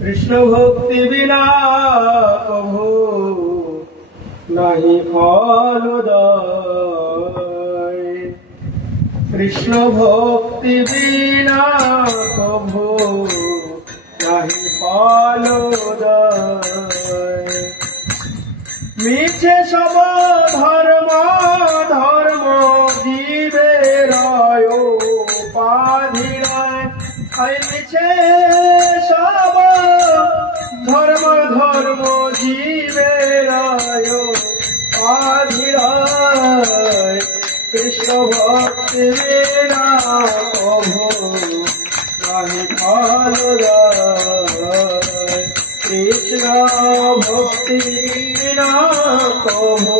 কৃষ্ণ ভক্তি বিনা প্রভু নাহি ফলদায়। কৃষ্ণ ভক্তি বিনা প্রভু নাহি ফলদায়। মিছে সব ধর্ম ধর্ম জীবের উপাধিরায়। মিছে সব ধর্ম ধর্ম জীবের উপাধিরায়। কৃষ্ণ ভক্তি বিনা প্রভু নাহি ফলদায়। কৃষ্ণ ভক্তি বিনা প্রভু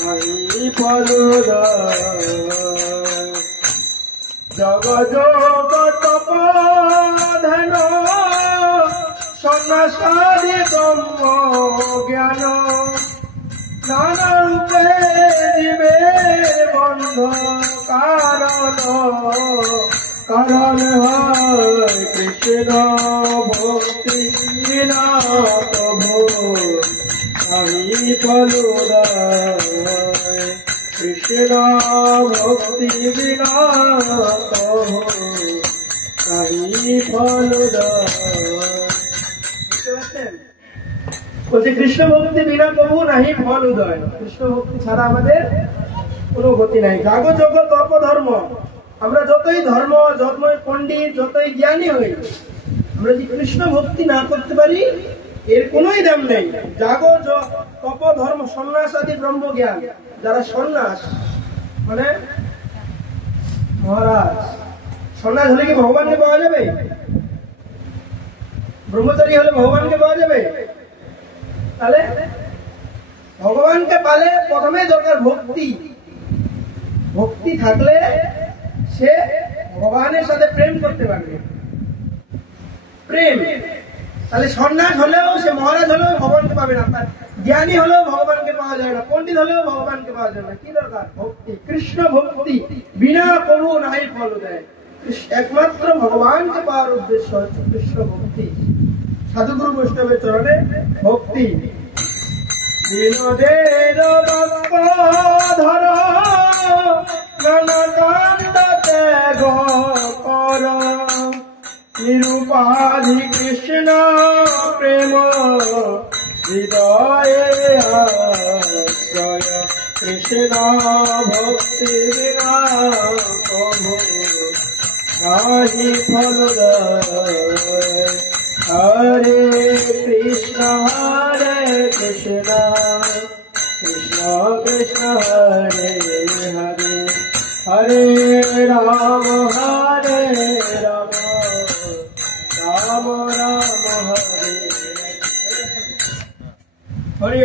নাহি ফলদায়। জগ যোগ তপ ধ্যান সন্ন্যাসাদি ব্রহ্ম জ্ঞান। নানা রূপে জীবে বন্ধ কারণ। কারণ হয় কৃষ্ণ ভক্তি বিনা প্রভু নাহি ফলদায়। কৃষ্ণ ভক্তি বিনা প্রভু নাহি ফলদায়। বলছে কৃষ্ণ ভক্তি বিনা প্রভু নাহি ফল উদয়। কৃষ্ণ ভক্তি ছাড়া আমাদের কোনো গতি নাই। জাগ যোগ তপ ধর্ম, আমরা যতই ধর্ম যতই পণ্ডিত যতই জ্ঞানী হই, আমরা যদি কৃষ্ণ ভক্তি না করতে পারি এর কোনোই দাম নেই। জাগ তপ ধর্ম সন্ন্যাস আদি ব্রহ্ম জ্ঞান। যারা সন্ন্যাস মানে মহারাজ, সন্ন্যাস হলে কি ভগবানকে পাওয়া যাবে? ব্রহ্মচারী হলে ভগবানকে পাওয়া যাবে? তাহলে ভগবানকে পালে প্রথমে দরকার ভক্তি। ভক্তি থাকলে সে ভগবানের সাথে প্রেম করতে পারবে। প্রেম, তাহলে সন্ন্যাস হলেও সে মহারাজ হলেও ভগবানকে পাবে না, জ্ঞানী হলেও ভগবানকে পাওয়া যায় না, পণ্ডিত হলেও ভগবানকে পাওয়া যায় না। কি দরকার? ভক্তি। কৃষ্ণ ভক্তি বিনা প্রভু নাহি ফল দেয়। একমাত্র ভগবানকে পাওয়ার উদ্দেশ্য হচ্ছে কৃষ্ণ ভক্তি। সাধুগুরু বৈষ্ণবের চরণে ভক্তি। বিনোদের ধর নানা কাণ্ড ত্যাগ কর। নিরুপাধি কৃষ্ণ প্রেম হৃদয়ে আশ্রয়। কৃষ্ণ ভক্তি বিনা প্রভু নাহি ফলদায়। হরে কৃষ্ণ হরে কৃষ্ণ কৃষ্ণ কৃষ্ণ হরে হরে। হরে রাম হরে রাম রাম রাম হরে হরে।